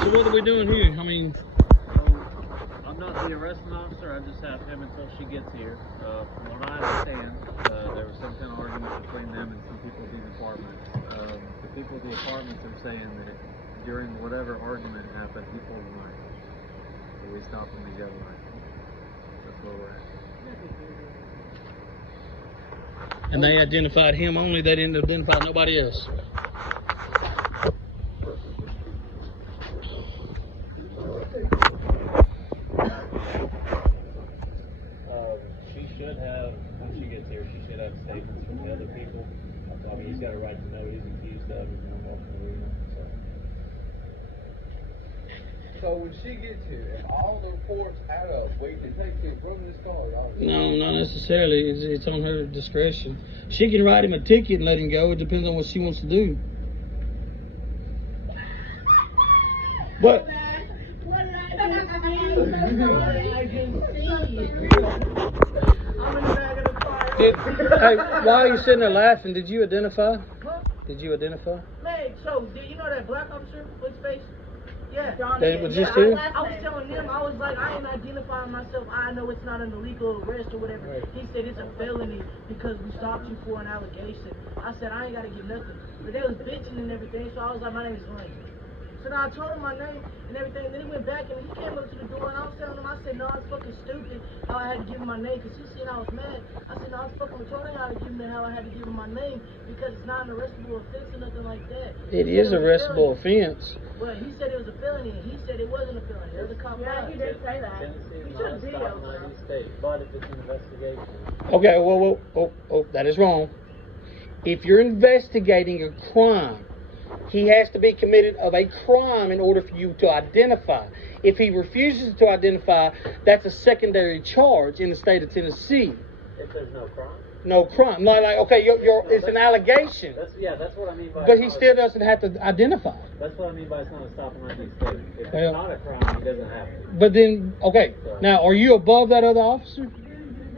So what are we doing here? I mean, I'm not the arresting officer. I just have him until she gets here. From what I understand, there was some kind of argument between them and some people in the apartment. The people in the apartments are saying that during whatever argument happened, he pulled the knife. So we stopped him, he got a knife. That's where we're at. and they identified him only. They didn't identify nobody else. She should have, when she gets here, she should have statements from the other people. I mean, he's got a right to know what he's accused of. He's going to walk in the room. So when she gets here and all the reports add up, we can take him from this car, y'all. No, not necessarily. It's on her discretion. She can write him a ticket and let him go. It depends on what she wants to do. But hey, why are you sitting there laughing? Did you identify? Did you identify? Man, so do you know that black officer with space? Yeah. That was just here? I was telling him, I was like, I ain't identifying myself. I know it's not an illegal arrest or whatever. He said it's a felony because we stopped you for an allegation. I said, I ain't got to get nothing. But they was bitching and everything, so I was like, my name is Wayne. So now I told him my name and everything, and then he went back and he came up to the door and I was telling him, I said, no, it's fucking stupid how I had to give him my name because he said I was mad. I said, no, I was fucking retarded how to give him how I had to give him my name because it's not an arrestable offense or nothing like that. It is arrestable offense. Well, he said it was a felony and he said it wasn't a felony. It was a cop. Yeah, he did say that. Tennessee is not a stop in any state, but if it's an investigation. Okay, whoa, that is wrong. If you're investigating a crime, he has to be committed of a crime in order for you to identify. If he refuses to identify, that's a secondary charge in the state of Tennessee. If there's no crime? No crime. No, like, okay, it's an allegation. That's what I mean by. But he still doesn't have to identify. That's what I mean by it's not a stop in any state. If it's not a crime, he doesn't have to. But then, okay, now, are you above that other officer?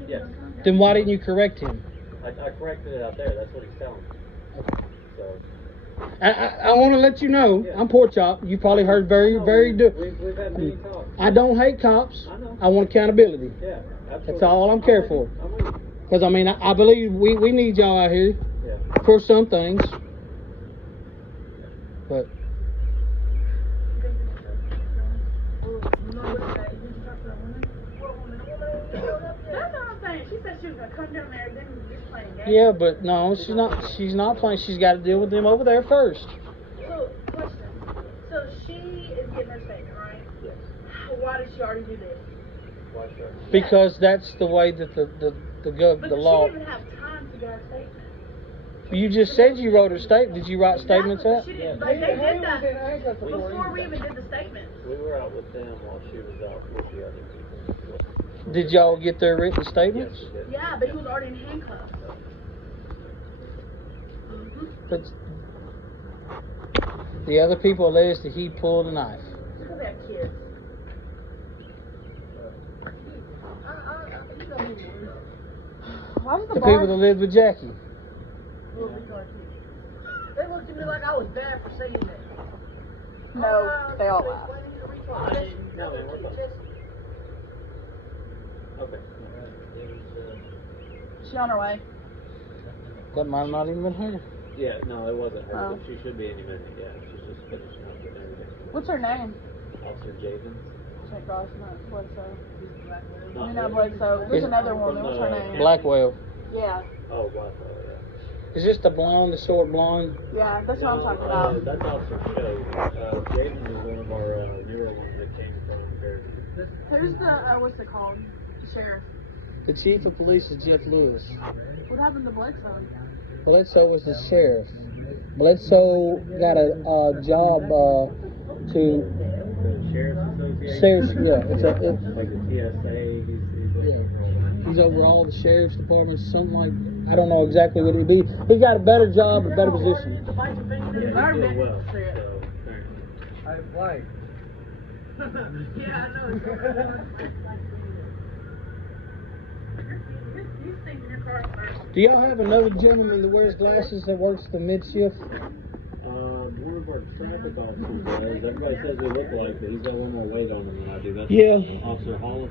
Yes. Then why didn't you correct him? I corrected it out there. That's what he's telling me. Okay. So. I want to let you know, I'm Pork Chop. You probably heard very. We've had many talks. I don't hate cops. I know. I want accountability. Yeah, absolutely. That's all I'm care for. Because, I mean, I believe we need y'all out here for some things. But. That's what I'm saying. She said she was going to come down there and then just playing games. Yeah, but no, she's not playing. She's got to deal with them over there first. So, question. So she is getting her statement, right? Yes. Why did she already do this? Why should I? Because that's the way that the law. But she didn't even have time to get her statement. You just said you wrote a statement. Did you write statements out? She didn't, like, they did that before we even did the statement. We were out with them while she was out with the other people. Did y'all get their written statements? Yes, we did. Yeah, but he was already in handcuffs. But the other people alleged that he pulled a knife. Because they have kids. The people that lived with Jackie. They looked at me like I was bad for saying that. No, they all laugh. Okay. She on her way? That might have not even been her. Yeah, no, it wasn't her, Oh. but she should be any minute. Yeah, she's just finishing up and everything. What's her name? Officer Javins. Thank gosh, not Bledsoe. No, Not Bledsoe. There's another woman. What's her name? Blackwell. Yeah. Oh, Blackwell, yeah. Is this the blonde, the short blonde? Yeah, that's what I'm talking about. That's Officer Cho. Javins is one of our newer ones that came from Fairview. Who's the, what's it called? The sheriff. The chief of police is Jeff Lewis. What happened to Bledsoe? Bledsoe was the sheriff. Bledsoe got a job to The Sheriff's Association. it's like the TSA. he's over all the sheriff's departments, something like, I don't know exactly what it'd be. He got a better job, a better position. Yeah, he's doing well. So, Hey, Blake. Yeah, I know. You think your car's first? Do y'all have another gentleman that wears glasses that works the mid shift? one of our traffic officers does. Everybody says they look like, but he's got one more weight on him than I do. That's Yeah. Officer Hollis.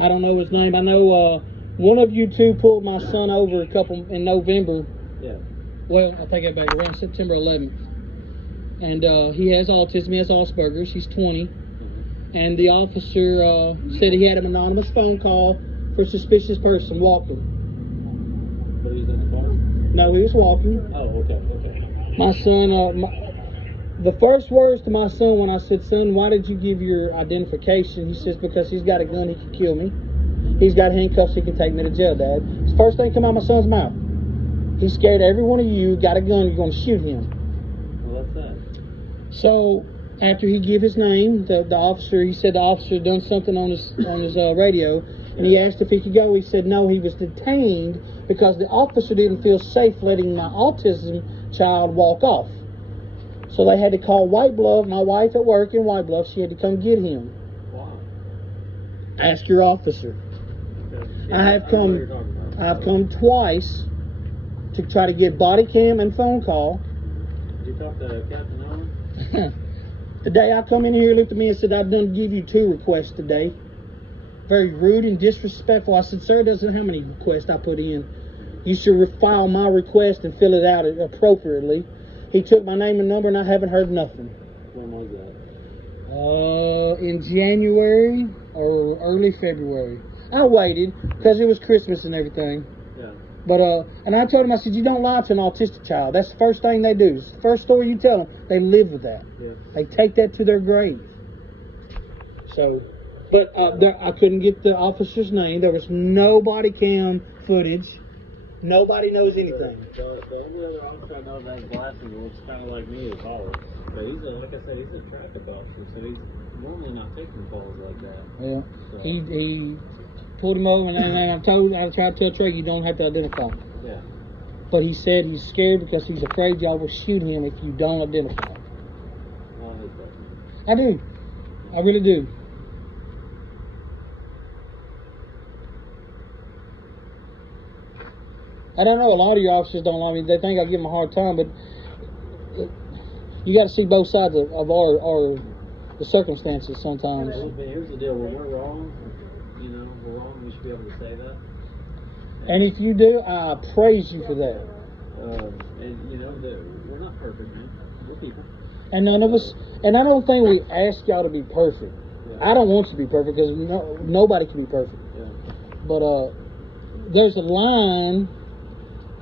I don't know his name. I know one of you two pulled my son over in November. Yeah. Well, I take it back, around September 11th. And he has autism, he has Asperger's, he's 20. And the officer said he had an anonymous phone call for a suspicious person walking. But he's in the car? No, he was walking. Oh, okay. My son, the first words to my son when I said, son, why did you give your identification? He says, because he's got a gun, he can kill me. He's got handcuffs, he can take me to jail, Dad. It's the first thing come out of my son's mouth. He's scared every one of you, got a gun, you're going to shoot him. Well, that's that. So, after he gave his name, the officer, he said the officer had done something on his radio, and he asked if he could go. He said no, he was detained because the officer didn't feel safe letting my autism child walk off. So they had to call White Bluff, my wife at work in White Bluff, she had to come get him. Wow. Ask your officer. Yeah, I've come twice to try to get body cam and phone call. Did you talk to Captain Owen? The day I come in here, he looked at me and said, I've done give you 2 requests today. Very rude and disrespectful. I said, sir, doesn't know how many requests I put in. You should file my request and fill it out appropriately. He took my name and number, and I haven't heard nothing. When was that? In January or early February. I waited because it was Christmas and everything. Yeah. But and I told him, I said, you don't lie to an autistic child. That's the first thing they do. It's the first story you tell them. They live with that. Yeah. They take that to their grave. So, but I couldn't get the officer's name. There was no body cam footage. Nobody knows anything. The only other officer I know that has glasses looks kind of like me is Hollis. But he's like I said, he's a traffic officer, so he's normally not taking calls like that. Yeah. So. He pulled him over, and I tried to tell Trey, you don't have to identify him. Yeah. But he said he's scared because he's afraid y'all will shoot him if you don't identify him. Well, his button. I do. I really do. I don't know. A lot of your officers don't like me. They think I give them a hard time, but you got to see both sides of the circumstances sometimes. But here's the deal: when we're wrong, we're wrong. We should be able to say that. And if you do, I praise you for that. And we're not perfect, man. We're people. And none of us. And I don't think we ask y'all to be perfect. Yeah. I don't want you to be perfect because nobody can be perfect. Yeah. But there's a line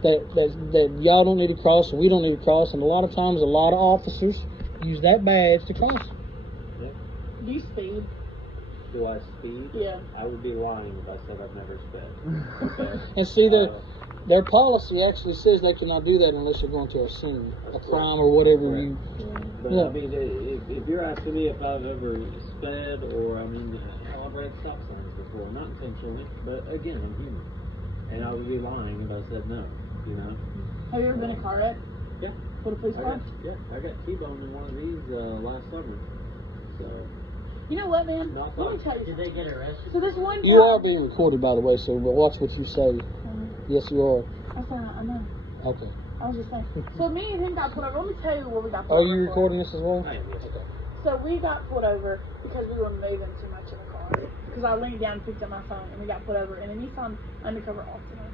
that y'all don't need to cross and we don't need to cross, and a lot of times a lot of officers use that badge to cross. Yep. Do you speed? Do I speed? Yeah. I would be lying if I said I've never sped. Okay. And see, their policy actually says they cannot do that unless you're going to a scene, a crime or whatever. Correct. But Yeah. I mean, if you're asking me if I've ever sped or I've read stop signs before, not intentionally, but again, I'm human, and I would be lying if I said no. Have you ever been in a car wreck? Yeah. With a police car? I got T-boned in one of these last summer. So. You know what, man? Not Let me fun. tell you. Did they get arrested? So this one time. You are being recorded, by the way, so watch what you say. Yes, you are. I know. Okay. I was just saying. So me and him got pulled over. Let me tell you what we got pulled Are over you for. recording this as well? I am, yes. Okay. So we got pulled over because we were moving too much in the car. Because I leaned down and picked up my phone, and we got pulled over in a Nissan undercover Altima.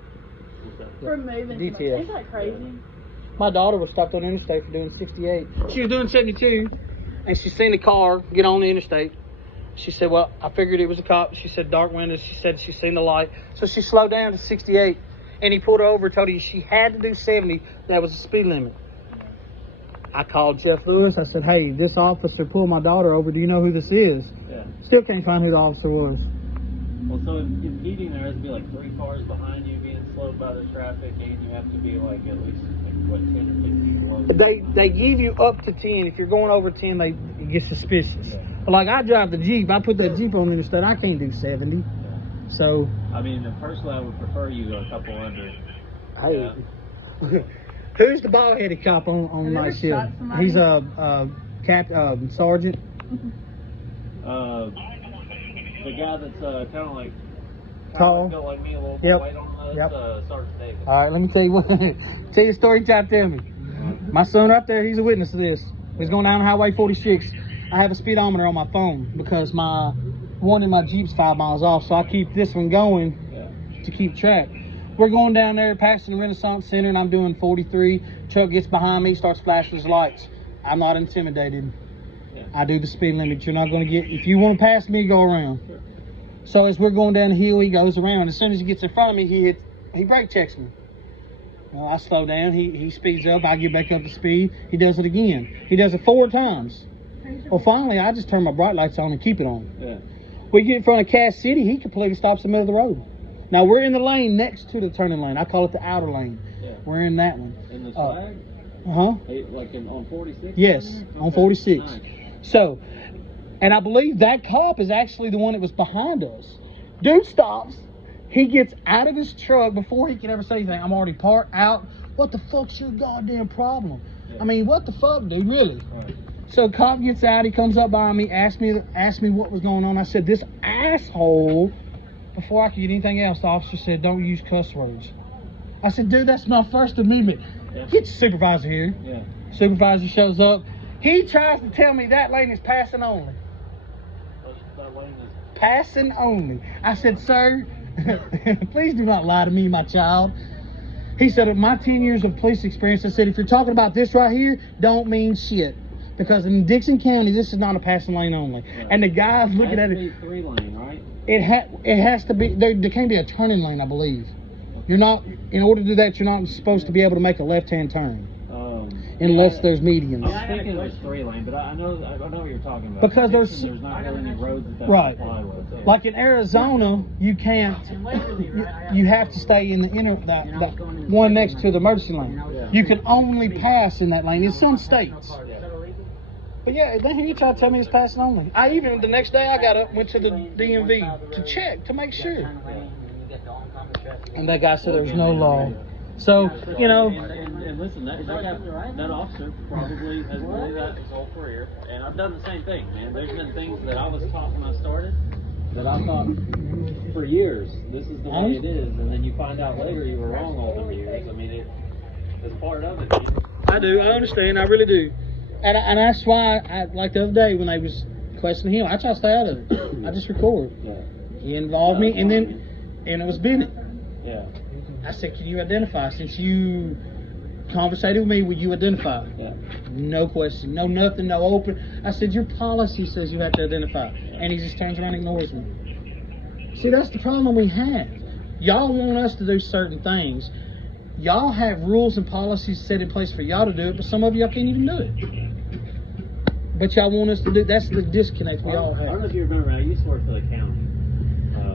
Okay. For moving too much. Detail. Ain't that crazy? My daughter was stopped on the interstate for doing 68. She was doing 72, and she seen the car get on the interstate. She said, well, I figured it was a cop. She said, dark windows. She said she seen the light. So she slowed down to 68, and he pulled her over, told her she had to do 70. That was the speed limit. I called Jeff Lewis. I said, hey, this officer pulled my daughter over. Do you know who this is? Yeah. Still can't find who the officer was. Well, so impeding there has to be like 3 cars behind you being slowed by the traffic, and you have to be like at least 10 or 15 below. But they give you up to 10. If you're going over 10, they get suspicious. Yeah. But like I drive the Jeep. I put that Jeep on the interstate. I can't do 70. So, I mean, personally, I would prefer you go a couple under. hey, who's the bald-headed cop on Have you night ever shift? shot somebody? He's a sergeant. The guy that's kind of like Tall. built like me, a little Yep. weight on him. Yep. That's Sergeant Davis. All right, let me tell you what. Tell your story time. Tell me. My son up there, he's a witness to this. He's going down Highway 46. I have a speedometer on my phone because my one in my Jeep's 5 miles off, so I keep this one going to keep track. We're going down there, passing the Renaissance Center, and I'm doing 43. Truck gets behind me, starts flashing his lights. I'm not intimidated. I do the speed limit. You're not going to get, if you want to pass me, go around. So as we're going down the hill, he goes around. As soon as he gets in front of me, he brake checks me. Well, I slow down. He speeds up. I get back up to speed. He does it again. He does it 4 times. Well, finally, I just turn my bright lights on and keep it on. Yeah. We get in front of Cass City. He completely stops in the middle of the road. Now, we're in the lane next to the turning lane. I call it the outer lane. Yeah. We're in that one. In the flag? Like on 46? Yes, Okay. on 46. Nice. So, and I believe that cop is actually the one that was behind us. Dude stops. He gets out of his truck before he can ever say anything. I'm already parked out. What the fuck's your goddamn problem? Yeah. I mean, what the fuck, dude, really? Right. So cop gets out. He comes up by me, asked me what was going on. I said, this asshole, before I could get anything else, the officer said, don't use cuss words. I said, dude, that's my First Amendment. Yeah. Get your supervisor here. Yeah. Supervisor shows up. He tries to tell me that lane is passing only. That lane is... Passing only. I said, sir, please do not lie to me, my child. He said, in my 10 years of police experience, I said, if you're talking about this right here, don't mean shit. Because in Dickson County, this is not a passing lane only. Yeah. And the guy's looking at it. It has to be 3-lane, right? It has to be, there can't be a turning lane, I believe. You're not, in order to do that, you're not supposed to be able to make a left-hand turn. Unless there's medians. I was thinking it was 3-lane, but I know what you're talking about. Because there's not really any roads that right. apply with. Yeah. Like in Arizona, you can't. You have to stay in the the one next to the emergency lane. Yeah. You can only pass in that lane in some states. But yeah, then he tried to tell me it's passing only. I even the next day I got up, went to the DMV to check to make sure. And that guy said there was no law. So, you know. And listen, that officer probably has believed that his whole career. And I've done the same thing, man. There's been things that I was taught when I started that I thought for years, this is the way it is. And then you find out later you were wrong all them years. I mean, it's part of it. I do. I understand. I really do. And that's why, like the other day when they was questioning him, I try to stay out of it. I just record. Yeah. He involved me, and it was Bennett. Yeah. I said, can you identify? Since you conversated with me, would you identify? Yeah. No question, no nothing, no open. I said, your policy says you have to identify. And he just turns around and ignores me. See, that's the problem we have. Y'all want us to do certain things. Y'all have rules and policies set in place for y'all to do it, but some of y'all can't even do it. But y'all want us to do it. That's the disconnect we all have. I don't know if you remember, I used to work for the county.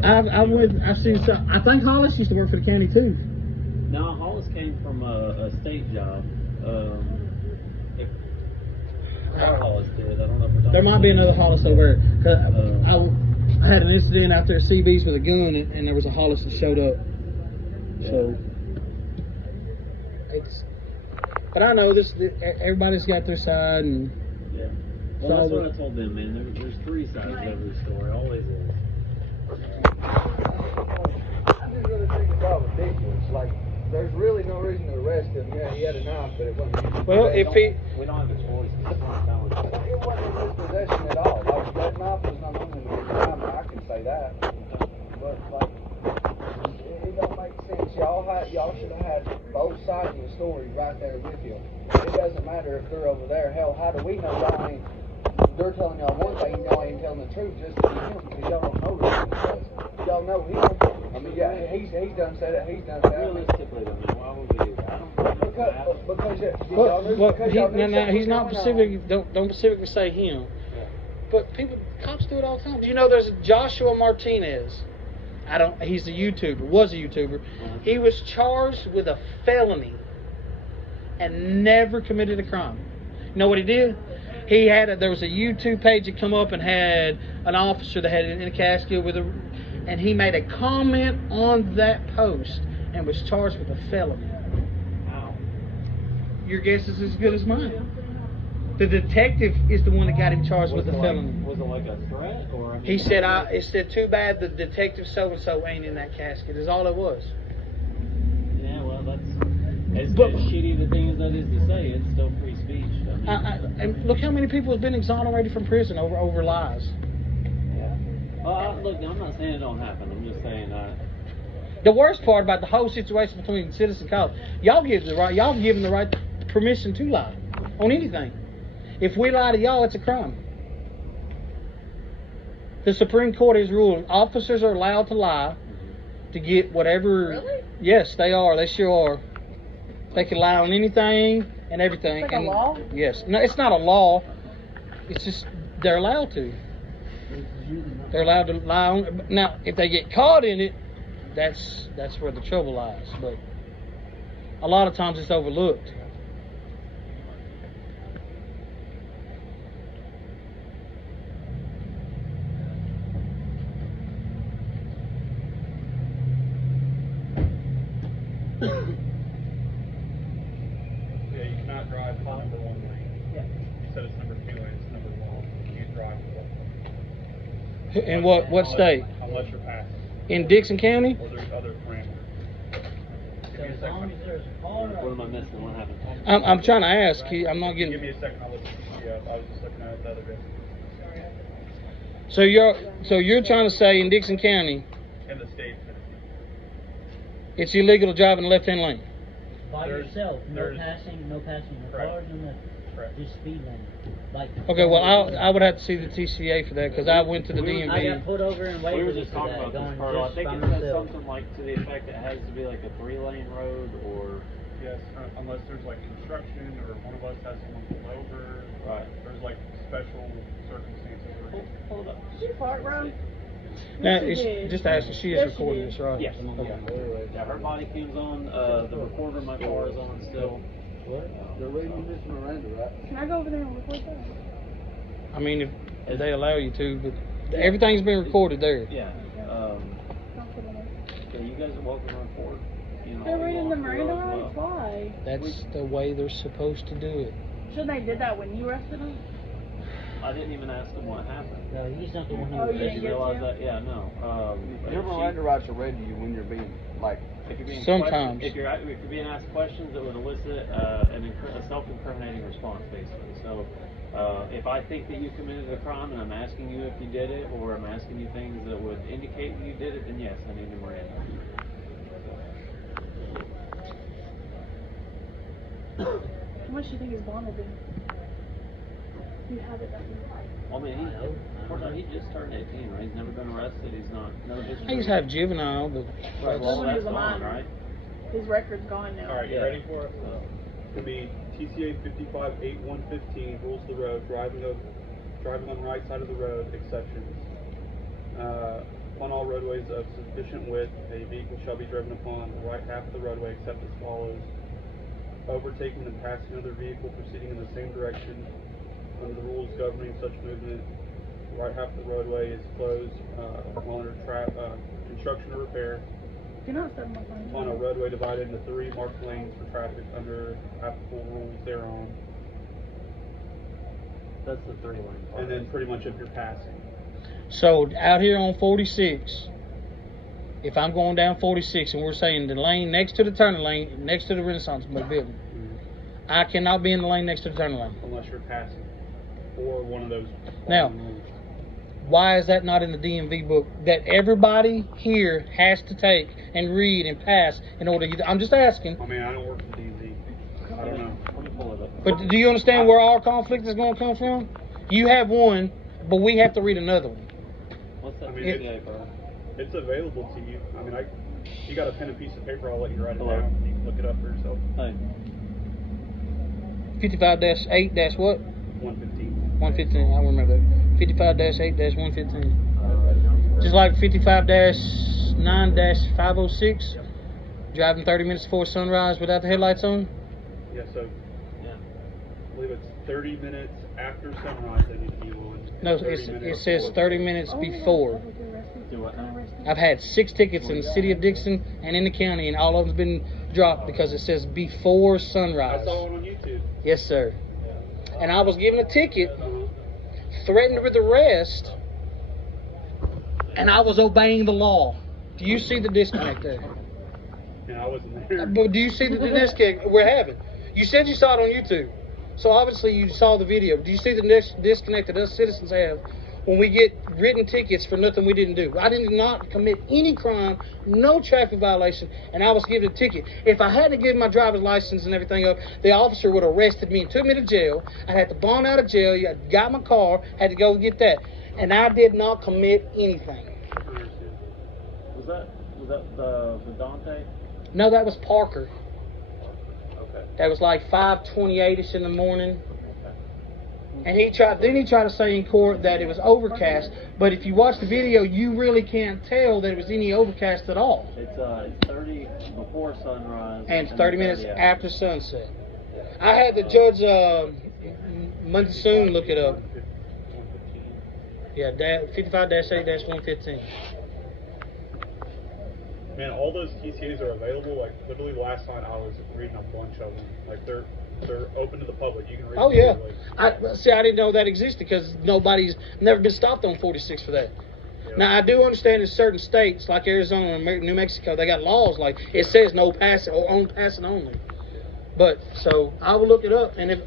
I've seen some. I think Hollis used to work for the county too. No, Hollis came from a state job. Hollis did. I don't know if we're talking There might be another Hollis over there. 'Cause I had an incident out there at CB's with a gun, and there was a Hollis that showed up. So it's. But I know this. Everybody's got their side, and yeah. Well, that's what I told them, man. There's 3 sides of every story. Always is. I just really think it's all ridiculous. Like, there's really no reason to arrest him. Yeah, he had a knife, but it wasn't. well, if he. We don't have a choice. It wasn't his possession at all. Like, that knife was not on him at the time. I can say that. But like, it don't make sense. Y'all should have had both sides of the story right there with you. It doesn't matter if they're over there. Hell, how do we know y'all ain't? They're telling y'all one thing, and y'all ain't telling the truth just to be him, because y'all don't know what he says. Y'all know him. I mean, yeah, he's done said it. He's done said it. Realistically, I mean, why would we do that? Because he's not specific. Don't specifically say him. Yeah. But cops do it all the time. Do you know there's a Joshua Martinez? He's a YouTuber. Was a YouTuber. He was charged with a felony and never committed a crime. You know what he did? There was a YouTube page that come up and had an officer that had it in a casket and he made a comment on that post and was charged with a felony. Wow. Your guess is as good as mine. The detective is the one that got him charged with the felony. Was it like a threat, or? I mean, He said, it said, too bad the detective so-and-so ain't in that casket, is all it was. Yeah, well, As But shitty the thing as that is to say, it's still free speech. I mean, and look how many people have been exonerated from prison over lies. look, I'm not saying it don't happen. I'm just saying The worst part about the whole situation between Citizen College, y'all given the right permission to lie on anything. If we lie to y'all, it's a crime. The Supreme Court has ruled officers are allowed to lie to get whatever. Really? Yes, they are. They sure are. They can lie on anything and everything. It's like a law? Yes. No, it's not a law. It's just they're allowed to. They're allowed to lie on. Now, if they get caught in it, that's where the trouble lies. But a lot of times it's overlooked. Yeah, you cannot drive number 1 lane. Yeah. You said it's number 2 lane, it's number 1. You can't drive In what state? unless you're passing. In Dickson County? Or there's other parameters. Give me a second. what am I missing? What happened? I'm trying to ask you. I'm not Give me getting. a second, I'll look at the I was just looking at it the other day. So you're trying to say in Dickson County In the state. it's illegal to drive in the left-hand lane? By There's- yourself, no there's- passing, no Correct. cars, no nothing. Correct. Just speed limit. Like. Okay, well I would have to see the TCA for that because I went to the I DMV. got pulled over and We were waited just for talking that, about going this part. I just think by it says myself. something like to the effect it has to be like a 3-lane road or. Yes, unless there's like construction or one of us has someone pull over. Right. There's like special circumstances. Pull it up. Did you fart, bro? Now, Yes, you it's, did. just ask her. She is Yes, you recording did. this, right? Yes. Okay. Yeah, her body cam's on. The recorder in my car is on still. They're reading you Miss Miranda, right? Can I go over there and record that? I mean, if they allow you to, but everything's been recorded there. Yeah. Don't put it in. Yeah, you guys are welcome to report. You know, They're all reading along the road Miranda as rights? well. Why? That's the way they're supposed to do it. Shouldn't they did that when you arrested them? I didn't even ask him what happened. No, he's not the one who. Oh, you I didn't didn't get realize to? that. Yeah, no. Your Miranda rights are read to you when you're being, like, If you're being Sometimes. if you're being asked questions that would elicit a self-incriminating response, basically. So, if I think that you committed a crime and I'm asking you if you did it, or I'm asking you things that would indicate that you did it, then yes, I need a Miranda. How much do you think his bond will be? You have it, don't you? Well, I mean, he just turned 18, right? He's never been arrested. He's not. No history. He's have juvenile, but Right, well, When he that's was a gone, minor. right? His record's gone now. Alright, you Yeah. ready for it? It's gonna be TCA 558115 rules the road, driving on the right side of the road, exceptions. On all roadways of sufficient width, a vehicle shall be driven upon the right half of the roadway except as follows. Overtaking and passing another vehicle proceeding in the same direction under the rules governing such movement. The right half of the roadway is closed while under construction or repair. You're not starting my phone. On a roadway divided into 3 marked lanes for traffic under applicable rules thereon. That's the 3-lane part. And then pretty much if you're passing. so out here on 46, if I'm going down 46 and we're saying the lane next to the turning lane, next to the Renaissance building, I cannot be in the lane next to the turning lane. Unless you're passing. Or one of those. Now, following rules. Why is that not in the DMV book that everybody here has to take and read and pass in order to get? I'm just asking. I mean, I don't work for DZ. I don't know. Let me pull it up. But do you understand where our conflict is going to come from? You have one, but we have to read another one. What's that I mean, TCA, bro? It's available to you. I mean, you got a pen and piece of paper, I'll let you write it Hello. down. You can look it up for yourself. Hey. 55-8- what? 115. 115. I remember that. 55-8-115. Just like 55-9-506. Driving 30 minutes before sunrise without the headlights on. Yeah, so Yeah. I believe it's 30 minutes after sunrise they need to be on. No, 30 it minutes says before. 30 minutes before. Do what now? I've had 6 tickets in the city of Dickson and in the county, and all of them's been dropped because it says before I sunrise. saw it on YouTube. Yes, sir. And I was given a ticket, threatened with arrest, and I was obeying the law. Do you see the disconnect there? I wasn't there. But do you see the disconnect we're having? You said you saw it on YouTube. So obviously you saw the video. Do you see the disconnect that us citizens have when we get written tickets for nothing we didn't do? I did not commit any crime, no traffic violation, and I was given a ticket. If I hadn't given my driver's license and everything up, the officer would have arrested me and took me to jail. I had to bond out of jail. I got my car, had to go get that. And I did not commit anything. Was that the Dante? No, that was Parker. Okay. That was like 5:28ish in the morning. And he tried to say in court that it was overcast, but if you watch the video, you really can't tell that it was any overcast at all. It's 30 before sunrise. And 30 minutes after sunset. I had the judge Monsoon look it up. Yeah, 55-8-115. Man, all those TCAs are available. Like literally last night I was reading a bunch of them. Like they're open to the public. You can read Oh them. yeah, Like, I didn't know that existed because nobody's never been stopped on 46 for that. yeah. Now I do understand in certain states like Arizona and New Mexico, they got laws like it says no passing or on passing only. But so I will look it up, and if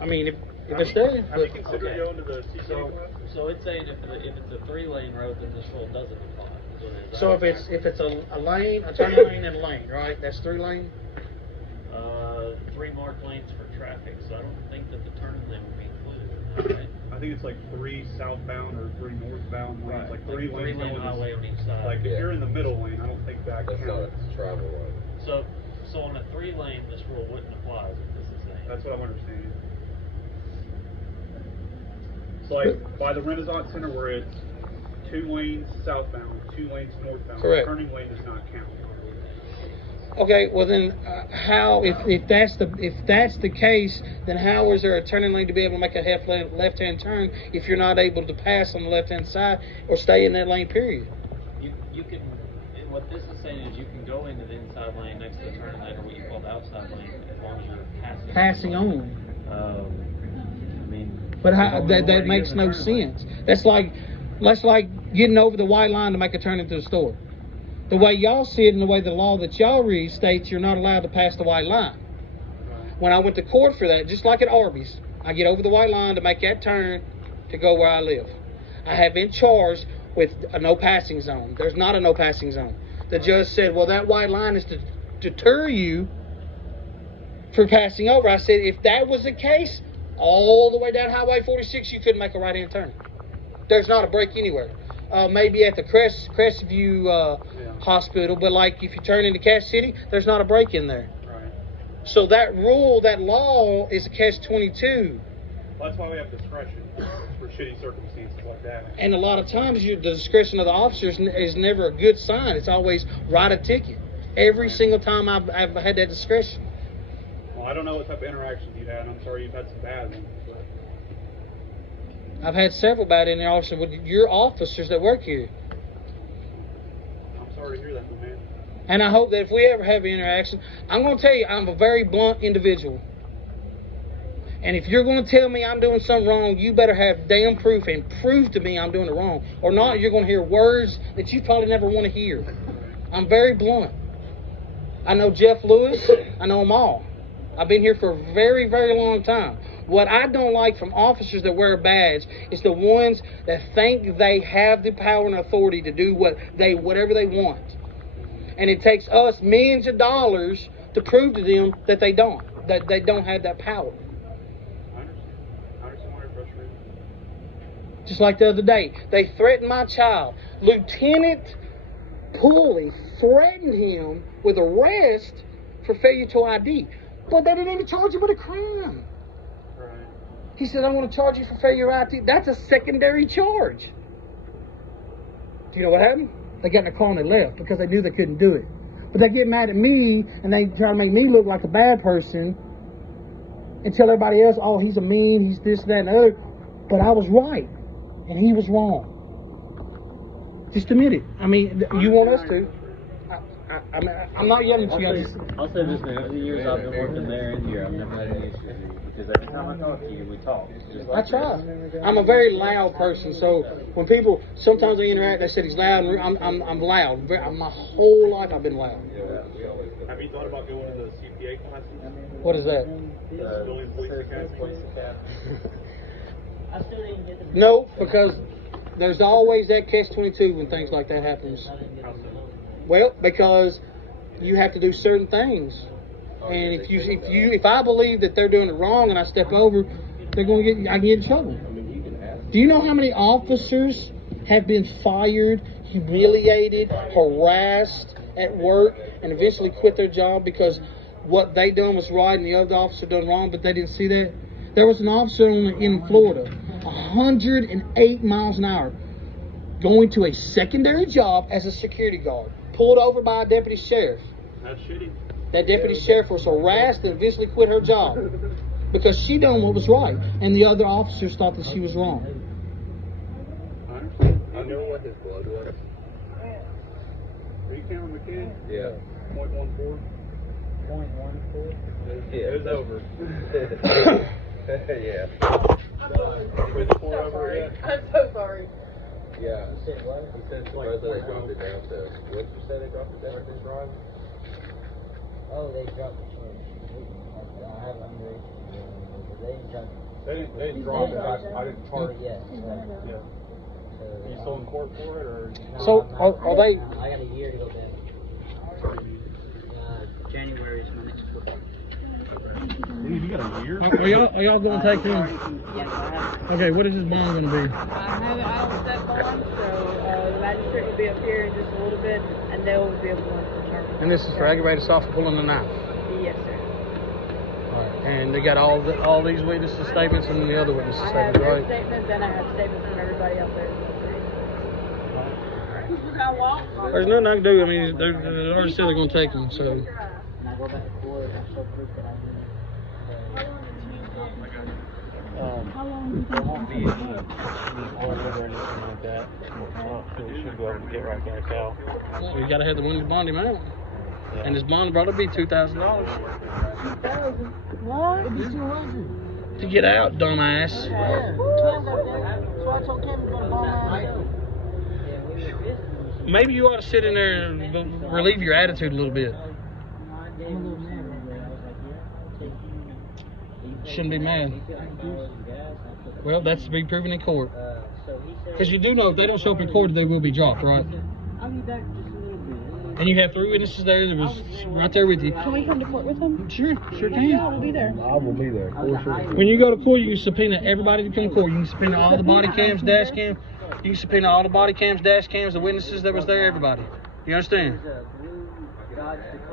it's there. Have you considered going to the TCA? So it's saying if it's a 3-lane road, then this rule doesn't apply. is what it is. So if it's a lane, a turning lane and a lane, right? That's 3 lane. 3 marked lanes for traffic, so I don't think that the turning lane would be included. Right? I think it's like 3 southbound or 3 northbound lanes, Right. like 3 lanes. 3-lane going highway on each side. Like if you're in the middle lane, I don't think that That's not counts. a travel road. So on a 3-lane, this rule wouldn't apply, is what this is saying. That's what I'm understanding. So like by the Renaissance Center where it's 2 lanes southbound, 2 lanes northbound, Correct. the turning lane does not count. Okay, well then, how if that's the case, then how is there a turning lane to be able to make a left-hand turn if you're not able to pass on the left-hand side or stay in that lane? Period. You can, and what this is saying is you can go into the inside lane next to the turning lane or what you call the outside lane as long as you're passing on. I mean, But how, there's only one that way to makes get in the no turning lane. sense. That's like getting over the white line to make a turn into the store. The way y'all see it and the way the law that y'all read states you're not allowed to pass the white line. When I went to court for that, just like at Arby's, I get over the white line to make that turn to go where I live. I have been charged with a no passing zone. There's not a no passing zone. The judge said, well, that white line is to deter you for passing over. I said, if that was the case, all the way down Highway 46, you couldn't make a right-hand turn. There's not a break anywhere. Maybe at the Crestview Hospital, but like if you turn into Cass City, there's not a break in there. Right. So that rule, that law is a catch-22. Well, that's why we have discretion for shitty circumstances like that. And a lot of times the discretion of the officers is never a good sign. It's always write a ticket. Every single time I've had that discretion. Well, I don't know what type of interactions you've had. I'm sorry you've had some bad ones. But I've had several bad in there officers with your officers that work here. I'm sorry to hear that, man. And I hope that if we ever have an interaction, I'm going to tell you, I'm a very blunt individual. And if you're going to tell me I'm doing something wrong, you better have damn proof and prove to me I'm doing it wrong. Or not, you're going to hear words that you probably never want to hear. I'm very blunt. I know Jeff Lewis. I know them all. I've been here for a very, very long time. What I don't like from officers that wear a badge is the ones that think they have the power and authority to do whatever they want. And it takes us millions of dollars to prove to them that they don't have that power. I understand why you're frustrated. Just like the other day, they threatened my child. Lieutenant Pulley threatened him with arrest for failure to ID. But they didn't even charge him with a crime. Right. He said, I want to charge you for failure to ID. That's a secondary charge. Do you know what happened? They got in the car and they left because they knew they couldn't do it. But they get mad at me and they try to make me look like a bad person and tell everybody else, oh, he's a mean, he's this, that, and the other. But I was right and he was wrong. Just admit it. I mean, you want us to. I'm not yelling at you. I'll say this, man. Over the years I've been working there and here, I've never had any issues with you. Because every time I talk to you, we talk. Just I like try. this. I'm a very loud person, so when people sometimes they interact, they say he's loud. And I'm loud. My whole life I've been loud. Have you thought about going to the CPA classes? What is that? Civilian Police Academy? I still didn't get the. No, because there's always that catch-22 when things like that happens. Well, because you have to do certain things, and if I believe that they're doing it wrong and I step over, they're going to I get in trouble. Do you know how many officers have been fired, humiliated, harassed at work, and eventually quit their job because what they done was right and the other officer done wrong, but they didn't see that? There was an officer in Florida, 108 miles an hour, going to a secondary job as a security guard, pulled over by a deputy sheriff. That's shitty. That deputy sheriff was harassed and eventually quit her job because she done what was right, and the other officers thought that she was wrong. I know what his blood was. Are you counting McCann? Yeah. 0.14? 0.14. Yeah. It was over. Yeah. With the pour over yet? I'm so sorry. Yeah. You said what? He said supposedly they dropped it down to, what did you say they dropped it down to drive? Oh, they dropped it from. I have underage. They didn't drop it. They didn't drop it. I didn't charge it. Yeah. Yeah. Are you still in court for it, or? So, are they... I got a year to go back. January is my next court. Dude, you got a year? Are y'all going to take him? Yes, I have. Okay, what is his bond going to be? I have it out of that bond, so the magistrate will be up here in just a little bit, and they will be able to determine. And this is for aggravated assault for pulling a knife. Yes, sir. All right. And they got all these witnesses' statements and the other witnesses' I have statements, their right? statements, and I have statements from everybody out there. There's nothing I can do. I mean, they already said they're going to take him, so... And I go back to court, I show proof that I did it. There won't be any hold or anything like that. So we should be able to get right back out. Well, you got to have the money to bond him out. Yeah. And his bond probably be $2,000 What? to get out, dumbass. So I told Cam to go to bond. Maybe you ought to sit in there and relieve your attitude a little bit. Shouldn't be mad. Well, that's to be proven in court. Because you do know if they don't show up in court, they will be dropped, right? I'll be back just a little bit. And you have 3 witnesses there that was right there with you. Can we come to court with him? Sure Yeah, can. we'll be there. I will be there, for sure. When you go to court, you can subpoena everybody to come to court. You can subpoena all the body cams, dash cams. You can subpoena all the body cams, dash cams, the witnesses that was there, everybody. You understand?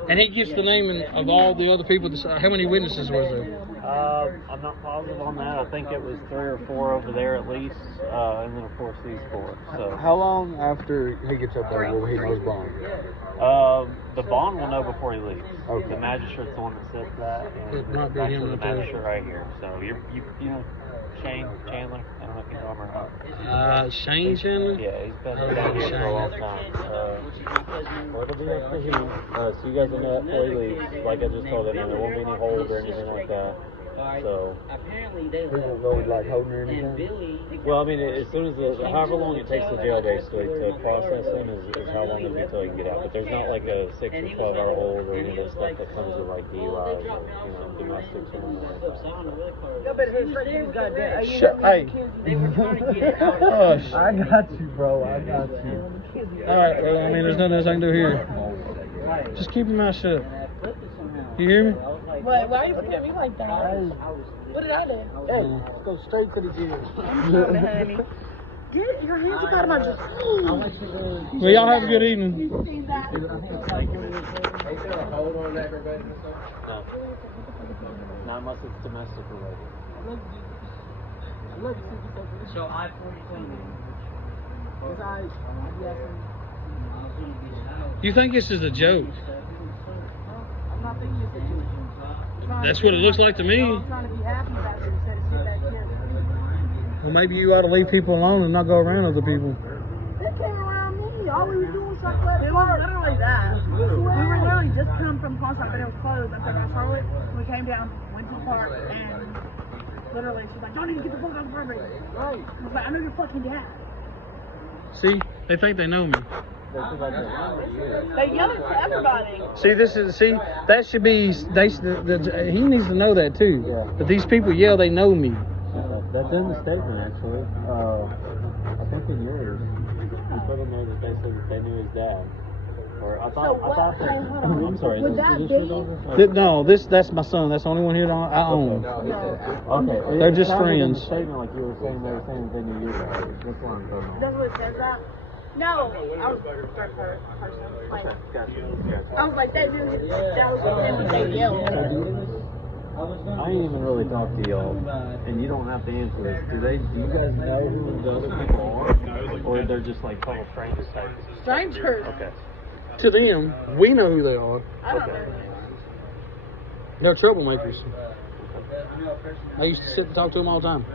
And he gives the name of all the other people. How many witnesses was there? I'm not positive on that. I think it was 3 or 4 over there at least, and then of course these 4. So How long after he gets up there will he know his bond? the bond will know before he leaves. Okay. The magistrate's the one that sets that, and It might be that's him the up there. magistrate right here. So you know Chandler. I don't know if you know him or not. Shane Chandler? Yeah, he's been down here for a long time. Well, it'll be up to him. So you guys will know that before he leaves. Like I just told him, there won't be any hold or anything like that. So, apparently they He won't go like holding or anything? Billy. well, I mean, as soon as however long it takes the jail basically to process him is how long it'll be until he can get out. But there's not like a 6 or 12 hour hold or any of that stuff that comes with like DUIs or domestics or anything like that. Yo, but his friend got that. Hey. They were trying to get out. Hush. I got you, bro. I got you. All right, well, I mean, there's nothing else I can do here. Just keep your mouth shut. You hear me? Why are you looking at me like that? What did I do? Hey, let's go straight to the gym. Honey. Get your hands up out of my just. Well, y'all have a good evening. You see that? Thank you, man. Ain't there a hold on aggravated assault? No. Not unless it's domestic related. So I-42. You think this is a joke? I'm not thinking it's a joke. That's what it looks like to me. I'm trying to be happy about it instead of sit back here. Well, maybe you ought to leave people alone and not go around other people. They came around me. literally all we were doing was like that. It was literally that. We were literally just come from pawn shop, but it was closed up there by Charlotte. We came down, went to the park, and literally she's like, "Y'all need to get the fuck out of the front." Right. I was like, "I know your fucking dad." See, they think they know me. They yell it to everybody. See, that should be, he needs to know that too. Yeah. But these people yell, they know me. That's in the statement, actually. I think in yours, you put in there that they said that they knew his dad. Or I thought that, I'm sorry. Would that be? That's my son. That's the only one here that I own. Okay. They're just It sounded in friends. the statement like you were saying they were saying that they knew your dad. That's what I'm talking about. That's what it says that? No, I was third person. Like, I was like, that dude, that was him, they yelled. I ain't even really talked to y'all, and you don't have to answer this. Do you guys know who the other people are? Or they're just like total strangers type? Strangers. Okay. To them, we know who they are. I don't know. They're troublemakers. I used to sit and talk to them all the time.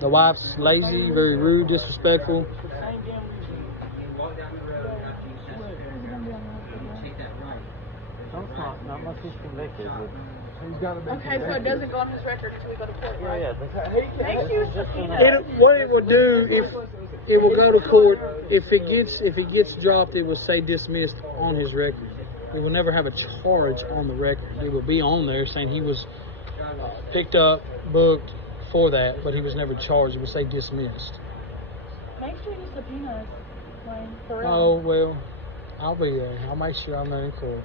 The wife's lazy, very rude, disrespectful. Not much is convicted, but Okay, so it doesn't go on his record until we go to court, right? yeah. Make sure you subpoena. What it will do, if it will go to court, if it gets dropped, it will say dismissed on his record. It will never have a charge on the record. It will be on there saying he was picked up, booked for that, but he was never charged. It will say dismissed. Make sure you subpoena us, Wayne, for real. Oh, well, I'll be there. I'll make sure I'm there in court.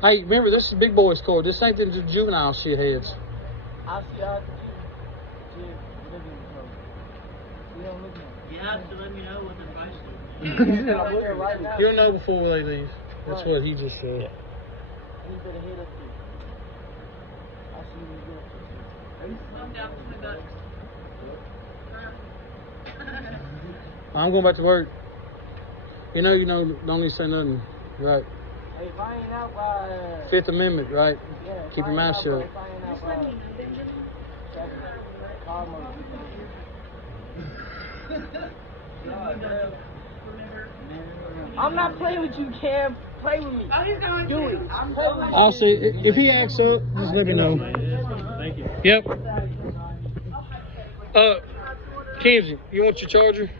Hey, remember, this is big boys court. This ain't the juvenile shitheads. I'll see y'all at the gym. You have to let me know what the price is. You'll know before they leave. That's what he just said. You better hit up here. I'll see you again. I'm down $20. I'm going back to work. You know, don't need to say nothing. Right. Hey, if I ain't out by... Fifth Amendment, right? Yeah, Keep your mouth shut. if I ain't out by... I'm not playing with you, Cam. Play with me. Do it. I'll see. If he acts up, just let me know. Thank you. Yep. Kenzie, you want your charger?